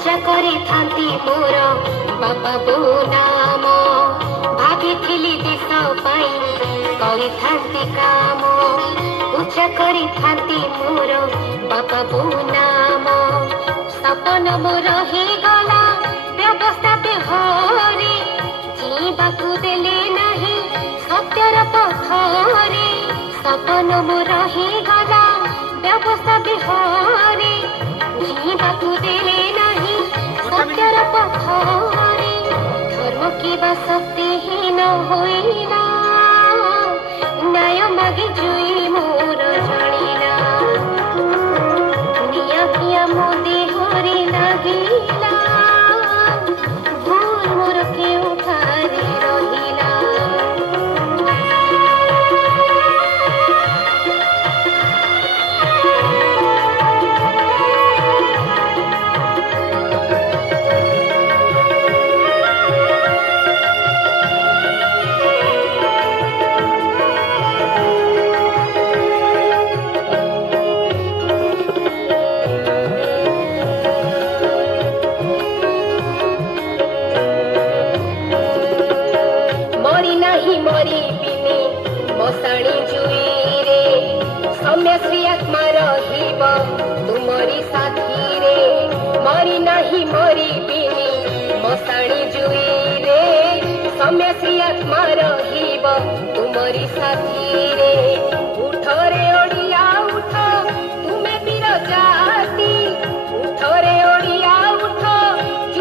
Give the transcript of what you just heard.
पूजा करी थांती मोर बापा बो नाम भाभी थिली देश पाई करी थांती काम पूजा करी थांती मोर बापा बो नाम सपन मोर ही गला व्यवस्था बेहरे जीवाकू देले नहीं सत्यर पथरे सपन मोर ही गला व्यवस्था बेहरे जीवाकू देले नहीं सत्यर पथरे धर्म की बा शक्तिहीन होइला न्याय मागे जुई मोर जणिला निया किया मो देहरे लागिला भूल मोर के उठारे रहिला मरी बिनी मसाणी जुई रे सम्य श्री आत्मा रहिब तुमरी साथी रे मरी नाही मरी बिनी मसाणी जुई रे सम्य श्री आत्मा रहिब तुमरी साथी रे उठरे